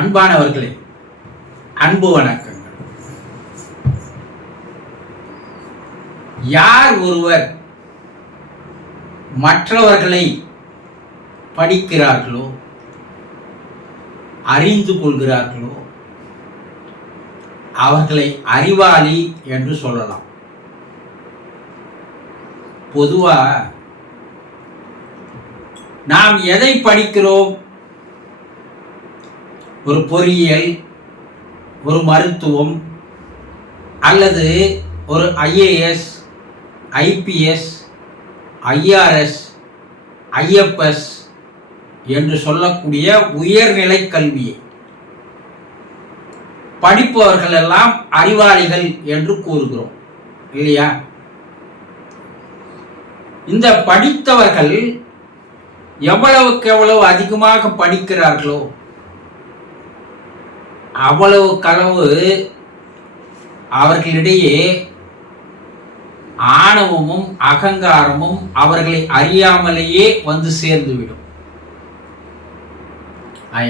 அன்பானவர்களே, அன்பு வணக்கங்கள். யார் ஒருவர் மற்றவர்களை படிக்கிறார்களோ, அறிந்து கொள்கிறார்களோ, அவர்களை அறிவாளி என்று சொல்லலாம். பொதுவா நாம் எதை படிக்கிறோம்? ஒரு பொறியியல், ஒரு மருத்துவம், அல்லது ஒரு IAS, IPS, IRS, IFS என்று சொல்லக்கூடிய உயர்நிலை கல்வியை படிப்பவர்கள் எல்லாம் அறிவாளிகள் என்று கூறுகிறோம், இல்லையா? இந்த படித்தவர்கள் எவ்வளவுக்கு எவ்வளவு அதிகமாக படிக்கிறார்களோ அவ்வளவு களவு அவர்களிடையே ஆணவமும் அகங்காரமும் அவர்களை அறியாமலேயே வந்து சேர்ந்துவிடும்.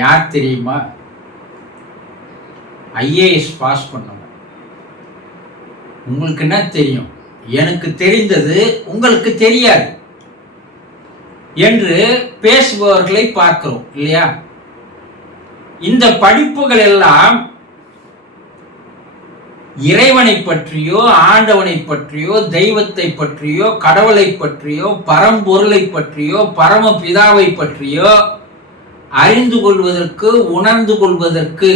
யார் தெரியுமா? IAS பாஸ் பண்ணவன். உங்களுக்கு என்ன தெரியும்? எனக்கு தெரிந்தது உங்களுக்கு தெரியாது என்று பேசுபவர்களை பார்க்கிறோம், இல்லையா? இந்த படிப்புகள் எல்லாம் இறைவனை பற்றியோ, ஆண்டவனை பற்றியோ, தெய்வத்தை பற்றியோ, கடவுளை பற்றியோ, பரம்பொருளை பற்றியோ, பரமபிதாவை பற்றியோ அறிந்து கொள்வதற்கு, உணர்ந்து கொள்வதற்கு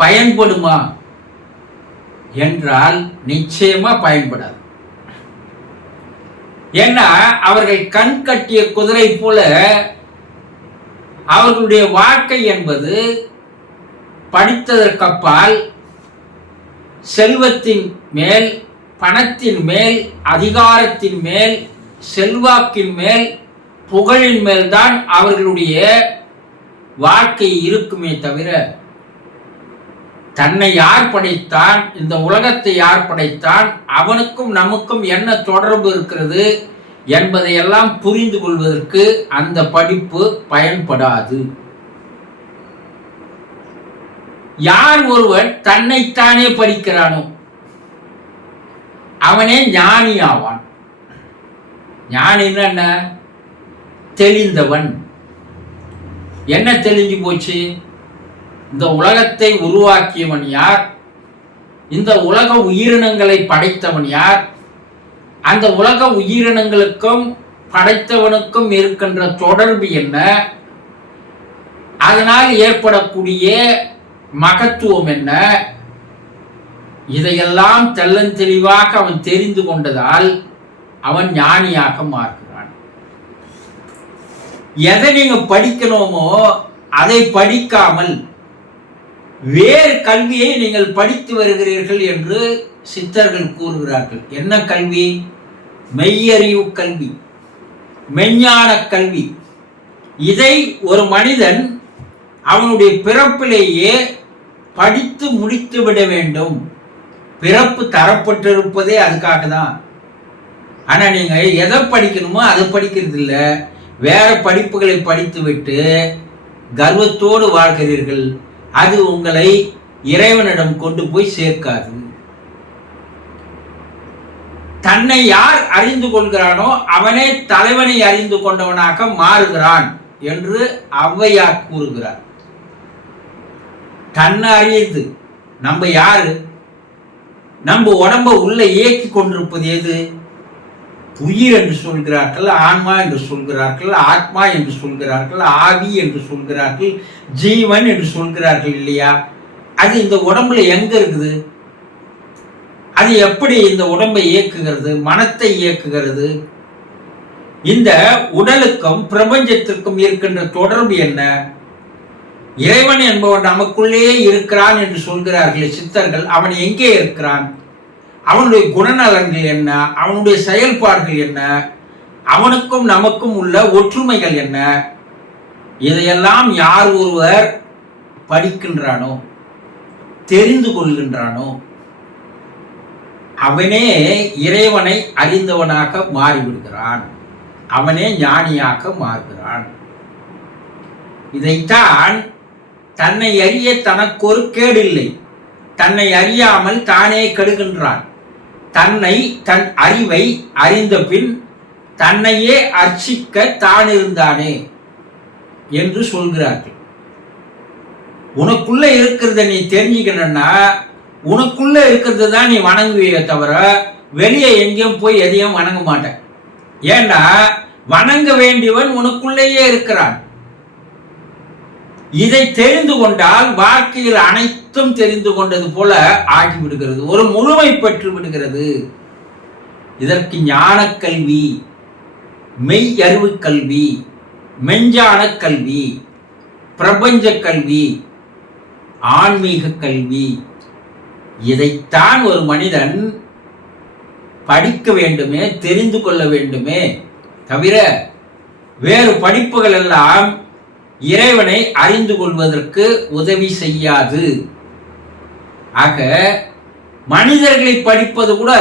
பயன்படுமா என்றால் நிச்சயமா பயன்படாது. ஏன்னா அவர்கள் கண் கட்டிய குதிரை போல அவர்களுடைய வாழ்க்கை என்பது படித்ததற்கப்பால் செல்வத்தின் மேல், பணத்தின் மேல், அதிகாரத்தின் மேல், செல்வாக்கின் மேல், புகழின் மேல்தான் அவர்களுடைய வாழ்க்கை இருக்குமே தவிர தன்னை யார் படைத்தான், இந்த உலகத்தை யார் படைத்தான், அவனுக்கும் நமக்கும் என்ன தொடர்பு இருக்கிறது என்பதையெல்லாம் புரிந்து கொள்வதற்கு அந்த படிப்பு பயன்படாது. யார் ஒருவன் தன்னைத்தானே படிக்கிறானோ அவனே ஞானி ஆவான். ஞானின்னா என்ன? தெளிந்தவன். என்ன தெளிஞ்சு போச்சு? இந்த உலகத்தை உருவாக்கியவன் யார்? இந்த உலக உயிரினங்களை படைத்தவன் யார்? அந்த உலக உயிரினங்களுக்கும் படைத்தவனுக்கும் இருக்கின்ற தொடர்பு என்ன? அதனால் ஏற்படக்கூடிய மகத்துவம் என்ன? இதையெல்லாம் தெள்ளந்தெளிவாக அவன் தெரிந்து கொண்டதால் அவன் ஞானியாக மாறுகிறான். எதை நீங்க படிக்கணுமோ அதை படிக்காமல் வேறு கல்வியை நீங்கள் படித்து வருகிறீர்கள் என்று சித்தர்கள் கூறுகிறார்கள். என்ன கல்வி? மெய்யறிவு கல்வி, மெஞ்ஞான கல்வி. இதை ஒரு மனிதன் அவனுடைய பிறப்பிலேயே படித்து முடித்து விட வேண்டும். பிறப்பு தரப்பட்டிருப்பதே அதுக்காக தான். ஆனா நீங்க எதை படிக்கணுமோ அதை படிக்கிறது இல்லை, வேற படிப்புகளை படித்து விட்டு கர்வத்தோடு வாழ்கிறீர்கள். அது உங்களை இறைவனிடம் கொண்டு போய் சேர்க்காது. தன்னை யார் அறிந்து கொள்கிறானோ அவனே தலைவனை அறிந்து கொண்டவனாக மாறுகிறான் என்று ஔவையார் கூறுகிறார். தன்னை அறியுது. நம்ம யாரு? நம்ம உடம்ப உள்ள இயக்கி கொண்டிருப்பது எது? உயிர் என்று சொல்கிறார்கள், ஆன்மா என்று சொல்கிறார்கள், ஆத்மா என்று சொல்கிறார்கள், ஆவி என்று சொல்கிறார்கள், ஜீவன் என்று சொல்கிறார்கள், இல்லையா? அது இந்த உடம்புல எங்க இருக்குது? அது எப்படி இந்த உடம்பை இயக்குகிறது, மனத்தை இயக்குகிறது? இந்த உடலுக்கும் பிரபஞ்சத்திற்கும் இருக்கின்ற தொடர்பு என்ன? இறைவன் என்பவன் நமக்குள்ளேயே இருக்கிறான் என்று சொல்கிறார்களே சித்தர்கள். அவன் எங்கே இருக்கிறான்? அவனுடைய குணநலன்கள் என்ன? அவனுடைய செயல்பாடுகள் என்ன? அவனுக்கும் நமக்கும் உள்ள ஒற்றுமைகள் என்ன? இதையெல்லாம் யார் ஒருவர் படிக்கின்றானோ, தெரிந்து கொள்கின்றானோ, அவனே இறைவனை அறிந்தவனாக மாறிவிடுகிறான். அவனே ஞானியாக மாறுகிறான். இதைத்தான் தன்னை அறிய தனக்கொரு கேடில்லை. தன்னை அறியாமல் தானே கெடுகின்றான். தன் அறிவை அறிந்த பின் தன்னையே அர்ச்சிக்க தான் இருந்தானே என்று சொல்கிறார்கள். உனக்குள்ள இருக்கிறத நீ தெரிஞ்சுக்கணும்னா உனக்குள்ள இருக்கிறது தான் நீ வணங்குவியே தவிர வெளியே எங்கேயும் போய் எதையும் வணங்க மாட்டேன். ஏன்னா வணங்க வேண்டியவன் உனக்குள்ளேயே இருக்கிறான். இதை தெரிந்து கொண்டால் வாழ்க்கையில் அனைத்தும் தெரிந்து கொண்டது போல ஆகிவிடுகிறது, ஒரு முழுமை பெற்று விடுகிறது. இதற்கு ஞான கல்வி, மெய் அறிவு கல்வி, மெஞ்ஞான கல்வி, பிரபஞ்ச கல்வி, ஆன்மீக கல்வி, இதைத்தான் ஒரு மனிதன் படிக்க வேண்டுமே, தெரிந்து கொள்ள வேண்டுமே தவிர வேறு படிப்புகள் எல்லாம் இறைவனை அறிந்து கொள்வதற்கு உதவி செய்யாது. ஆக மனிதர்களை படிப்பது கூட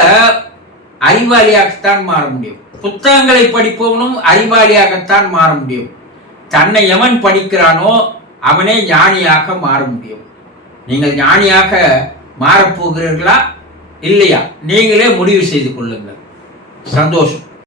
அறிவாளியாகத்தான் மாற முடியும். புத்தகங்களை படிப்பவனும் அறிவாளியாகத்தான் மாற முடியும். தன்னை எவன் படிக்கிறானோ அவனே ஞானியாக மாற முடியும். நீங்கள் ஞானியாக மாறப்போகிறீர்களா இல்லையா? நீங்களே முடிவு செய்து கொள்ளுங்கள். சந்தோஷம்.